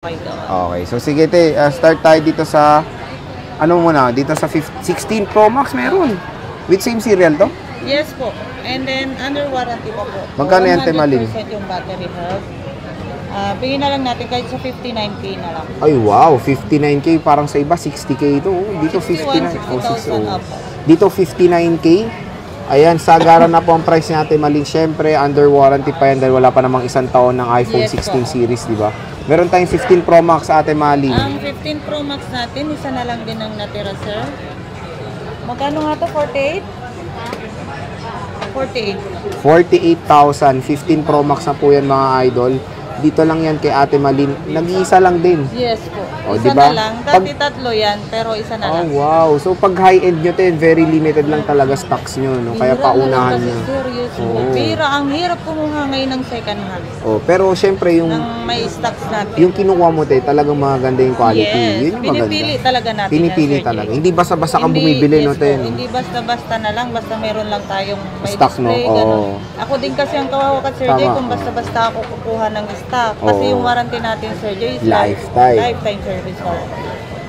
Okay, so sige te, start tayo dito sa ano muna, dito sa 16 Pro Max meron. With same serial to? Yes po. And then under warranty po po. Magkano yan te Malin? 100% yung battery health. Bigyan na lang natin kahit sa 59K na lang. Ay wow, 59K parang sa iba 60K ito. Dito 59. 60,000 up. Dito 59K. Ayan, sagaran na po ang price natin Malin. Siyempre, under warranty pa yan dahil wala pa namang isang taon ng iPhone 16 series, di ba? Meron tayong 15 Pro Max Ate Malin. Ang 15 Pro Max natin, isa na lang din ang natira, sir. Magkano nga to? 48? 48. 48,000. 15 Pro Max na po yan mga idol. Dito lang yan kay Ate Malin. Nag-iisa lang din. Yes po. O, Isa diba? na lang. Dati tatlo yan, pero isa na lang. Oh, wow. So, pag high-end nyo, very limited lang talaga stocks nyo, no? Kaya paunahan nyo. Serious po. Pero ang hirap kumuha ngayon ng second hand. Oh, pero syempre, yung Nang may stocks natin. yung kinukuha mo, talagang maganda yung quality. Yes. Yun yung maganda. Pinipili talaga natin. Pinipili yan, Sir talaga. Jay. Hindi basta-basta kang Hindi, bumibili, no, po. ten? Hindi basta-basta na lang, basta meron lang tayong may Stock, no? display, Oo. ganun. Ako din kasi ang kawawa ka, Sir Jay, Tama, kung basta-basta ako kukuha ng stock. Kasi Oo. yung warranty natin, Sir Jay, is Lifetime. lifetime service warranty.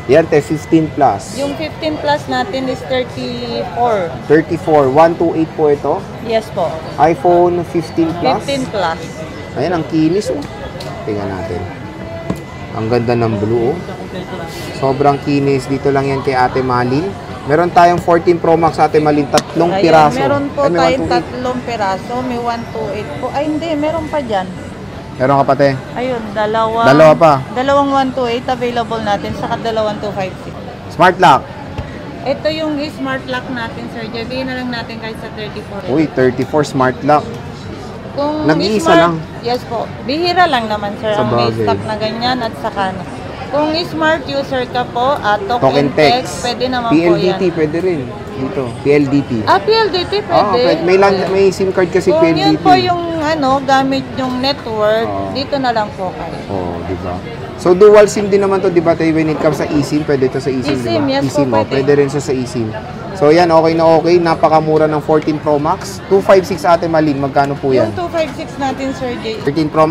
Yan, 15 plus. Yung 15 plus natin is 34. 34. 128 po ito. Yes po. iPhone 15 plus. 15 plus. Ayan, ang kinis, oh. Tingnan natin. Ang ganda ng blue, oh. Sobrang kinis. Dito lang yan kay Ate Malin. Meron tayong 14 Pro Max Ate Malin. Tatlong Ayan, piraso. meron po Ay, may tayong 128. tatlong piraso. May 128 po. Ay, hindi. Meron pa dyan. Meron ka pa, te? Ayun, dalawang... Dalawa pa. Dalawang 128 available natin, saka dalawang 256. Smart lock. Ito yung smart lock natin, Sir Jay. Bigyan na lang natin kahit sa 34. Uy, 34 smart lock. Kung Nag-iisa lang. Yes po. Bihira lang naman, sir, Sa ang may bagay. stock na ganyan at saka na. Kung smart user ka po, Token text. pwede naman po yan. PLDT, pwede rin. Dito, PLDT. PLDT pwede. May SIM card kasi Kung PLDT. yun po yung gamit yung network, dito na lang po kayo. Oh, di ba? So dual SIM din naman to, di ba? Tayo when it comes sa eSIM, pwede to sa eSIM, di ba? eSIM, yes po, eSIM, pwede. pwede rin siya sa eSIM. So yan, okay na okay. Napakamura ng 14 Pro Max. 256 Ate Malin, magkano po yan? Yung 256 natin, Sir Jay. 14 Pro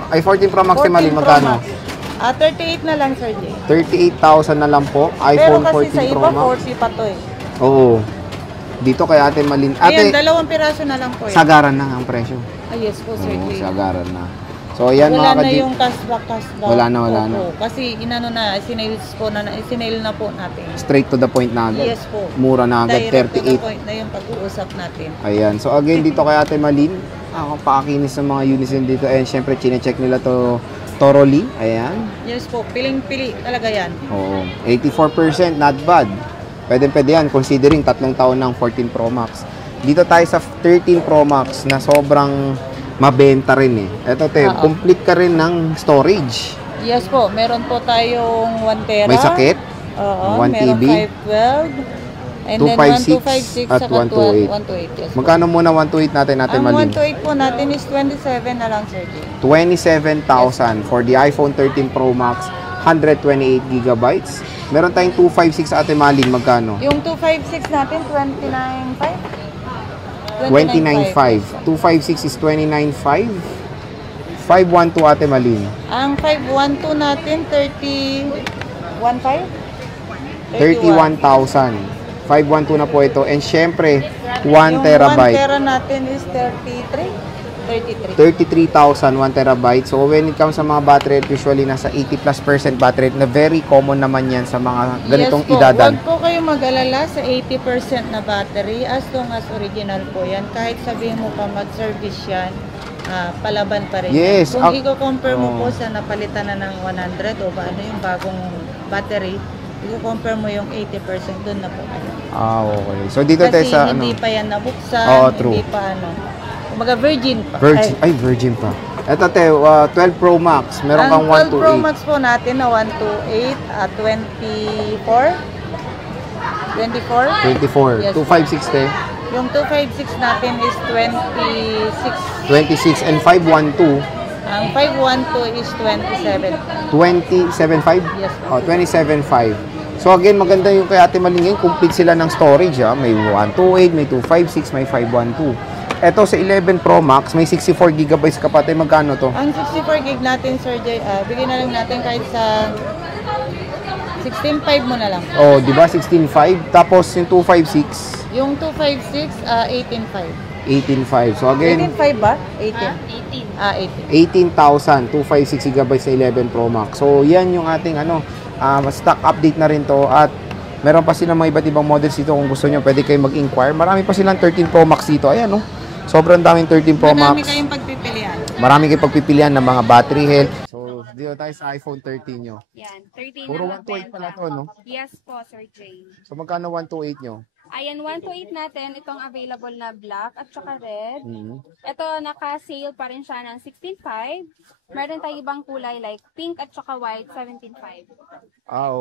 Max Ate Malin, 14 Pro magkano? Max. 38 na lang, Sir Jay. 38,000 na lang po. Pero iPhone kasi 14 sa Pro iba, Max. 40 pa to eh. Oo. Dito kay Ate Malin. Ayan, Ate, dalawang piraso na lang po yan. sagaran na ang presyo. Yes po, Sir Oo, Jay. sagaran na. So ayan Wala mga na kadi. yung cashback. Wala na. Opo. Kasi inano na, sinail na po natin. Straight to the point na agad. Yes po. Mura na agad, Direct to the 38. point na yung pag-uusap natin. Ayan. So again, dito kay Ate Malin, ako pakakinis ng mga Unison dito. And syempre, chine-check nila to thoroughly. Ayan. Yes po, piling-pili talaga yan. Oo. 84%, not bad. Pwede yan, considering 3 taon ng 14 Pro Max. Dito tayo sa 13 Pro Max na sobrang mabenta rin eh. Ito te, complete ka rin ng storage. Yes po, meron po tayong 1 tera. May sakit? Oo, 1 meron TB? 512. And 256 then 126 at saka 128. 128. Yes po. Magkano muna 128 natin, Ate Ang Malin? 128 po natin is 27 na lang, Sir Jay. 27,000 for the iPhone 13 Pro Max, 128 gigabytes. Meron tayong 256 Ate Malin, magkano? Yung 256 natin, 29.5? 29.5. 256 is 29.5. 512 Ate Malin. Ang 512 natin, 31.5? 31,000. 512 na po ito. And syempre, 1 Yung 1 terabyte. tera natin is 33. 33,000, 1 terabyte. So when it comes sa mga battery, usually nasa 80+% battery na very common naman yan sa mga ganitong Yes po, idadan. huwag po kayo mag-alala sa 80% na battery as long as original po yan. Kahit sabihin mo pa mag-service yan, palaban pa rin. Yes, Kung i-compare mo po sa napalitan na ng 100 o ba ano yung bagong battery, i-compare mo yung 80% doon na po. Okay. So dito tayo Kasi sa hindi ano? pa yan nabuksan, Oo, true. hindi pa ano. Kumaga virgin pa. Virgin pa. Ito te, 12 Pro Max. Meron kang Ang 12 Pro 128. Max po natin na 128 at 24. 24? 24. Yes. 256 te. Yung 256 natin is 26. 26 and 512. Ang 512 is 27. 27.5? Yes. Oh, 27.5. So again, maganda yung kay Ate Malin ngayon. Complete sila ng storage. May 128, may 256, may 512. Eto sa 11 Pro Max, may 64 gigabytes ka pati. Magkano to? Ang 64 gig natin, Sir Jay, bigyan na lang natin kahit sa 16.5 mo na lang. Oh, di ba 16.5? Tapos yung 256, Yung 256, 18.5. 18.5. So again, 18.5 ba? 18. 18. 18,000, 256 gigabytes sa 11 Pro Max. So yan yung ating stock update na rin to. At meron pa silang mga iba't ibang models dito. Kung gusto nyo, pwede kayo mag-inquire. Marami pa silang 13 Pro Max dito. Ayan, no? Sobrang daming 13 Pro Marami Max. kayong pagpipilian. Marami kayong pagpipilian ng mga battery health. So, dito tayo sa iPhone 13 nyo. Yan, 13 Puro na 128 pala to, no? Yes po, Sir Jay. So, magkano 128 nyo? Ayan, 128 natin, itong available na black at saka red. Mhm. Ito, naka-sale pa rin siya ng 16.5. Meron tayong ibang kulay like pink at saka white, 17.5.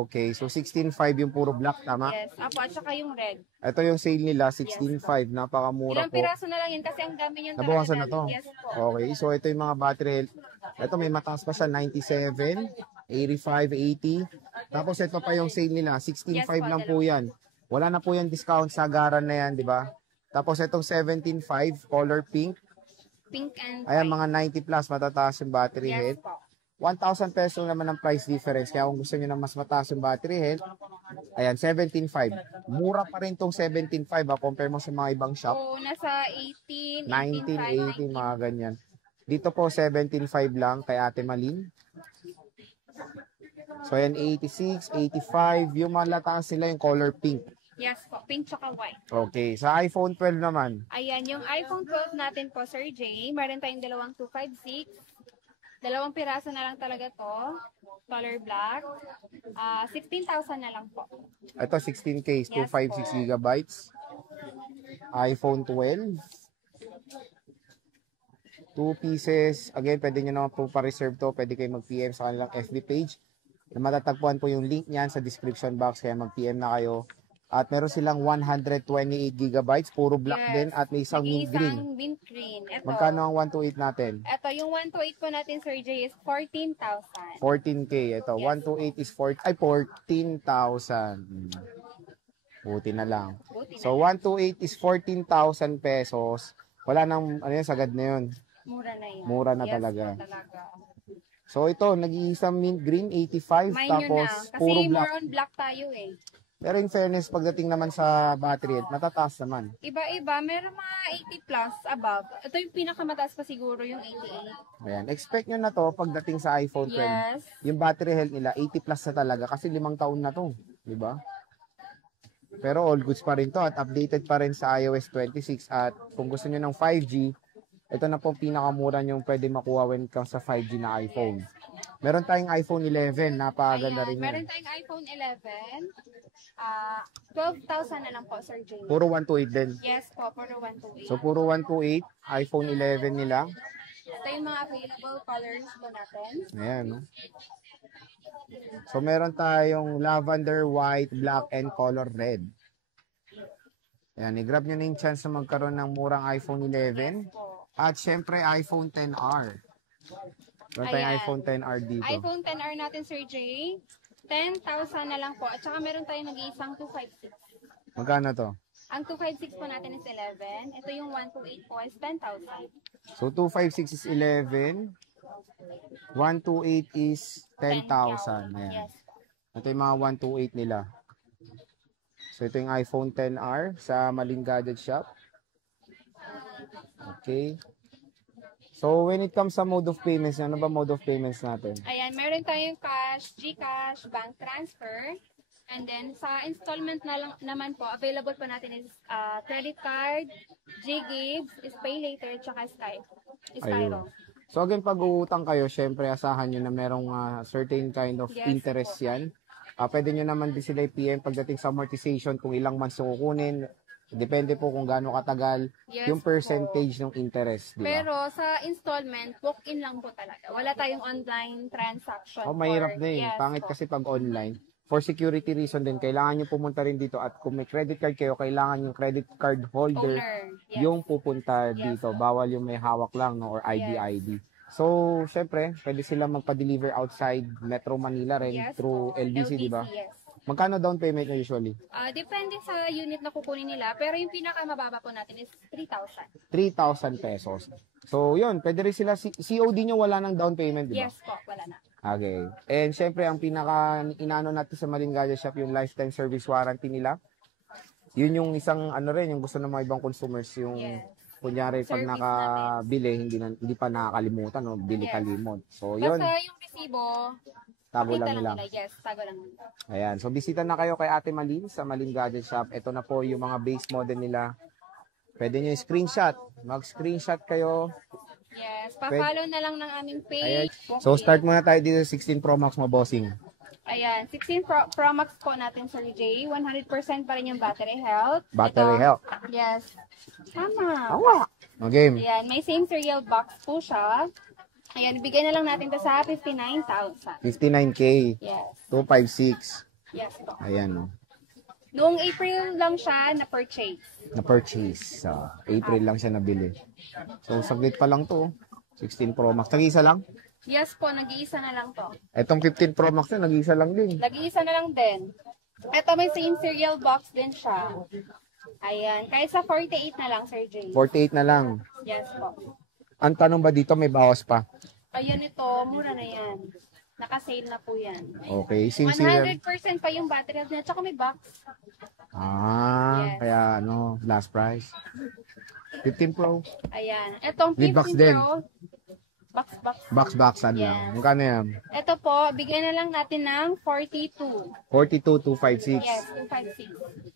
Okay. So, 16.5 yung puro black, tama? Yes, apo, at saka yung red. Ito yung sale nila, 16.5. Napakamura Ilang po. piraso na lang yun kasi ang dami yun Nabawasan na namin. to? Yes po. Okay. So, ito yung mga battery health. Ito may mataas pa siya, 97, 85, 80. Tapos, ito pa yung sale nila, 16.5 Yes po, lang po yan. Wala na po yung discount sa Agaran na yan, di ba? Tapos, itong 17.5, color pink. Pink and Ayan, white. mga 90 plus, matataas yung battery Yes health. po. 1,000 pesos naman ang price difference. Kaya kung gusto nyo na mas mataas yung battery health, ayan, 17.5. Mura pa rin tong 17.5 compare mo sa mga ibang shop. So, nasa 18, 19, 18.5, 18, mga ganyan. Dito po, 17.5 lang kay Ate Malin. So, ayan, 86, 85. Yung mga lataas nila yung color pink. Yes po, pink tsaka white. Okay. Sa iPhone 12 naman, Ayan, yung iPhone 12 natin po, Sir Jay, meron tayong dalawang 256. Dalawang piraso na lang talaga to. Color black. 16,000 na lang po. ito 16 case, Yes 256 po. gigabytes. iPhone 12. 2 pieces. Again, pwede nyo naman po pa-reserve to. Pwede kayo mag-PM sa kanilang FB page. Matatagpuan po yung link niyan sa description box. Kaya mag-PM na kayo. At meron silang 128 gigabytes. Puro black Yes. din. At may isang mint green. Isang mint green. Ito, Magkano ang 128 natin? ito, yung 128 po natin, Sir Jay, is 14,000. 14K. Ito, Yes. 128 is 14,000. Buti na lang. Buti na. So, 128 is 14,000 pesos. Wala nang, ano yan, sagad na yun. Mura na yun. Mura na Yes, talaga. po talaga. So, ito, nag-iisang mint green, 85. Mine Tapos, yun na. Kasi puro more black. on black tayo eh. Pero in fairness, pagdating naman sa battery, matataas naman. Iba-iba. Meron mga 80 plus above. Ito yung pinakamataas pa siguro, yung 88. Ayan. Expect nyo na to pagdating sa iPhone 12. Yes. Yung battery health nila, 80 plus na talaga kasi 5 taon na to. Di ba? Pero all goods pa rin to at updated pa rin sa iOS 26. At kung gusto nyo ng 5G, ito na po pinakamura nyo pwede makuha when it comes sa 5G na iPhone. Meron tayong iPhone 11, napakaganda rin Meron yan. tayong iPhone 11. 12,000 na lang po, Sir Jay. Puro 128 din. Yes po, puro 128. So puro 128, iPhone 11 nila. Ito yung mga available colors po natin. Ayan, no? So meron tayong lavender, white, black, and color red. Ayan, i-grab nyo na yung chance na magkaroon ng murang iPhone 11. Po. At syempre, iPhone 10R. Meron tayong Ayan. iPhone 10R dito. iPhone 10R natin, Sir Jay. 10,000 na lang po. At saka meron tayong nag-iisang 256. Magkano to? Ang 256 po natin is 11. Ito yung 128 po is 10,000. So 256 is 11. 128 is 10,000. Ayan. Yes. Ito yung mga 128 nila. So ito yung iPhone 10R sa Maling Gadget Shop. Okay. So when it comes sa mode of payments, ano ba mode of payments natin? Ayan, meron tayong cash, GCash, bank transfer. And then sa installment na lang, naman po, available po natin is credit card, GGives, is pay later, tsaka Skype. Ayun. So again, pag uutang kayo, syempre asahan nyo na merong certain kind of Yes, interest yan. Pwede nyo naman din sila i-PM pagdating sa amortization kung ilang months kukunin. Depende po kung gaano katagal Yes yung po. percentage ng interest, di ba? Pero sa installment, walk-in lang po talaga. Wala tayong online transaction. Oh, mahirap for- na eh. Yes Pangit po. kasi pag online. For security reason din, kailangan nyo pumunta rin dito at kung may credit card kayo, kailangan yung credit card holder Owner. Yes. yung pupunta Yes. dito. Bawal yung may hawak lang no, or ID. So, syempre, pwede sila magpa-deliver outside Metro Manila rin Yes through po. LBC, di ba? Yes. Magkano down payment nyo usually? Depende sa unit na kukunin nila, pero yung pinakamababa po natin is 3,000. 3,000 pesos. So, yun. Pwede rin sila, COD nyo wala ng down payment, di ba? Yes po, wala na. Okay. And syempre, ang pinaka inano natin sa Malin Gadget Shop, yung lifetime service warranty nila. Yun yung isang ano rin, yung gusto ng mga ibang consumers, yung Yes. kunyari pag Service nakabili, hindi pa nakakalimutan, no? Bili Yes. kalimot. So, yun. Basta yung resibo, Tago pakita lang nila. Yes, tago lang nila. Ayan. So, bisita na kayo kay Ate Malin sa Malin Gadget Shop. Ito na po yung mga base model nila. Pwede nyo screenshot. Mag-screenshot kayo. Yes, pa-follow na lang ng aming Ayan. page. So, start muna tayo dito sa 16 Pro Max mo, bossing. Ayan, 16 Pro Max po natin, Sir Jay. 100% pa rin yung battery health. Battery Ito, health. Yes. Tama. Awa! Okay. Ayan, may same serial box po siya. Ayan, ibigay na lang natin ito sa 59,000. 59K. Yes. 256. Yes po. Ayan, no. Noong April lang siya na-purchase. Na-purchase. Sa April lang siya nabili. So, saglit pa lang to. 16 Pro Max. Nag-iisa lang? Yes po, nag-iisa na lang to. Etong 15 Pro Max na, nag-iisa lang din. Nag-iisa na lang din. Ito may same serial box din siya. Ayan, kahit sa 48 na lang, Sir Jay. 48 na lang. Yes po. Ang tanong ba dito, may bawas pa? Ayan ito, mura na yan. Naka-sale na po yan. Okay. Same serial. 100% pa yung battery health niya, tsaka may box. Ah, Yes. kaya ano, last price. 15 Pro. Ayan. Itong With 15 box din. Pro. Box. Box-boxan Yes. lang. Magkano yan? Ito po, bigyan na lang natin ng 42. 42,256. Yes, 256.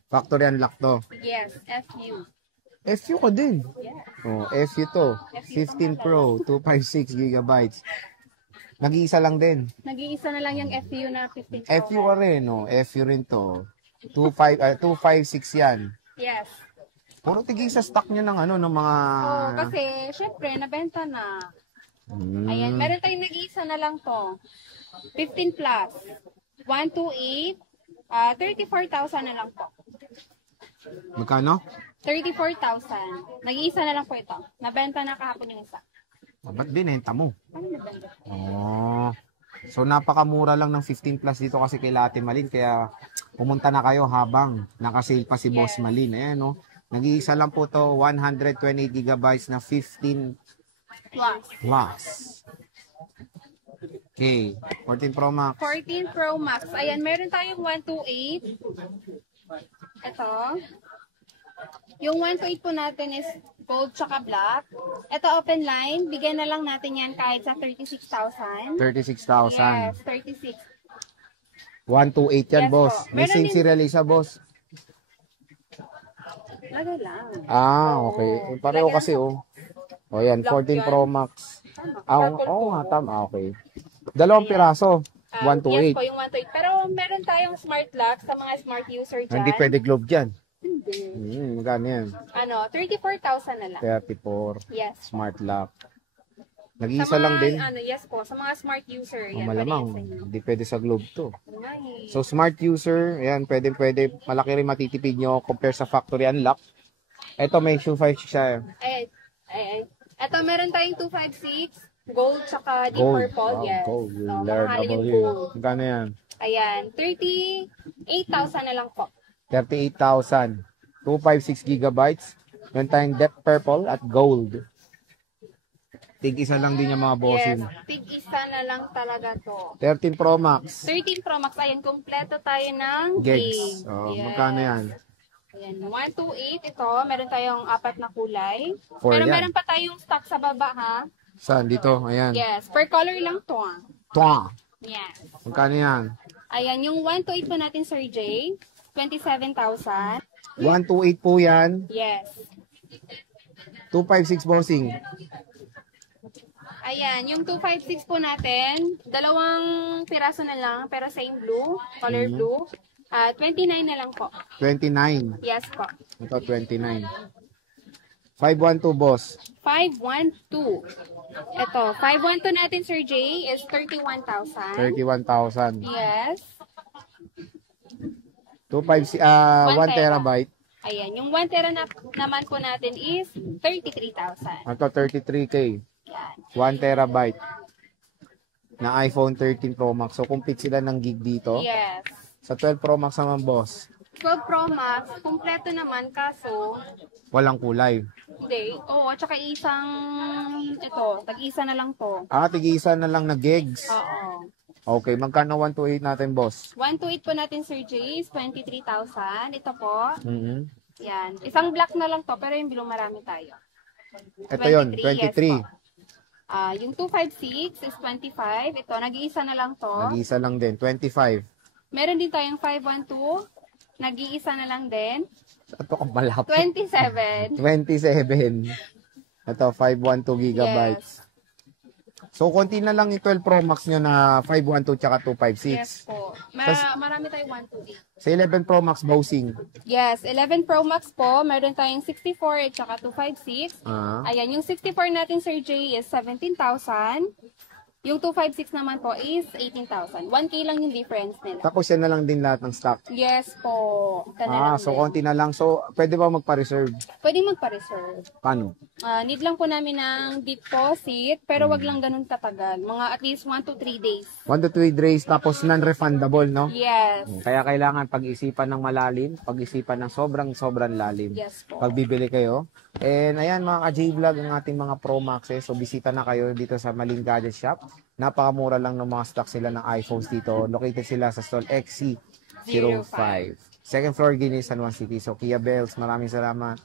Factory unlock to. Yes, FU. FU ko din. Yes. Oh, FU to. 15 Pro, 256 gigabytes. Nag-iisa lang din. Nag-iisa na lang yung FU na 15 Pro. FU ka rin, no? FU rin to. 256 yan. Yes. Puro tigil sa stock niya ng ano, ng mga... Oh, kasi, syempre, nabenta na. Ayan, meron tayong nag-iisa na lang to. 15 plus. 128. 34,000 na lang po. Magkano? 34,000. Nag-iisa na lang po ito. Nabenta na kahapon yung isa. Ba't binenta mo? Ano nabenta? Oh. So, napakamura lang ng 15 plus dito kasi kay Ate Malin. Kaya, pumunta na kayo habang nakasale pa si Boss Malin. Ayan, no? Nag-iisa lang po to 128 gigabytes na 15 plus. Okay. 14 Pro Max. 14 Pro Max. Ayan, meron tayong 128. Ito. Yung 128 po natin is gold tsaka black. Ito open line. Bigyan na lang natin yan kahit sa 36,000. 36,000. Yes, 36. 128 yan, Yes boss. po. May Meron same din- serial isa, boss. Lagay lang. Ah, okay. Pareho Lagyan kasi, oh. O yan, Black 14 yan. Pro Max. Ah, Purple oo po. nga, tama. Okay. Dalawang piraso. Yes 128. po, yung 128. Pero meron tayong smart lock sa mga smart user dyan. Hindi pwede globe dyan. Hindi. Magkano yan? Ano, 34,000 na lang. 34. Yes. Smart lock. Sa Nag-iisa mga, lang din. Ano, yes po, sa mga smart user. Oh, Yan, malamang. pwede yan sa inyo. Hindi pwede sa globe to. Nice. So, smart user, ayan, pwede. Malaki rin matitipid nyo compare sa factory unlock. Ito, may shoe 5 siya. Ito, meron tayong 256, gold, tsaka deep Gold. purple. Wow, Yes. gold. So, Learn mamahalin about yung you. gold. Magkano yan? Ayan, 38,000 na lang po. 38,000. 256 gigabytes. Meron tayong depth purple at gold. Tig isa lang din yung mga bossing. Yes, tig isa na lang talaga to. 13 Pro Max. 13 Pro Max, ayan, kompleto tayo ng Gigs. gig. Oh, Yes. magkano yan? Ayan, 128 ito. Meron tayong 4 na kulay. Four Pero yan. meron pa tayong stock sa baba, ha? Saan? Dito? Ayan. Yes, per color lang to, ah. Twa. Yes. Magkano yan? Ayan, yung 128 po natin, Sir Jay, 27,000. 128 po yan. Yes. 256 bossing. Ayan, yung 256 po natin, dalawang piraso na lang, pero same blue, color blue. 29 na lang po. 29. Yes po. Ito 29. 512 boss. 512. Ito, 512 natin, Sir Jay, is 31,000. 31,000. Yes. 1 One terabyte. Ayan, yung 1 tera naman po natin is 33,000. Ito 33K. Yan. 1 terabyte na iPhone 13 Pro Max. So complete sila ng gig dito. Yes. Sa 12 Pro Max naman, boss, 12 Pro Max, kumpleto naman kaso walang kulay. hindi. Oo, tsaka tag-isa na lang to. Tig-isa na lang na gigs. Oo. Okay, magkano 128 natin, boss? 128 po natin, Sir Jace, 23,000. Ito po. Mhm. Yan. Isang black na lang to, pero yung bilong marami tayo. Ito yon, 23. Yes po. Yung 256 is 25. Ito, nag-iisa na lang to. Nag-iisa lang din, 25. Meron din tayong 512. Nag-iisa na lang din. Ito ka malapit. 27. 27. Ito, 512 gigabytes. Yes. So, konti na lang yung 12 Pro Max nyo na 512 tsaka 256. Yes po. Marami tayong 128. Sa 11 Pro Max, bossing. Yes, 11 Pro Max po. Meron tayong 64 at saka 256. Ah. Ayan, yung 64 natin, Sir Jay, is 17,000. Yung 256 naman po is 18,000. 1K lang yung difference nila. Tapos yan na lang din lahat ng stock. Yes po. Ito na lang So din. konti na lang. So, pwede ba magpa-reserve? Pwede magpa-reserve. Paano? Need lang po namin ng deposit, pero wag lang ganun katagal. Mga at least 1 to 3 days. 1 to 2 days, tapos non-refundable, no? Yes. Kaya kailangan pag-isipan ng malalim, pag-isipan ng sobrang lalim. Yes po. Pag bibili kayo. And ayan mga ka-J-Vlog, ang ating mga Pro Maxes. So bisita na kayo dito sa Maling Gadget Shop. Napakamura lang ng mga stock sila ng iPhones dito. Located sila sa stall XC05. Second floor, Guinness, San Juan City. So Kia Bells, maraming salamat.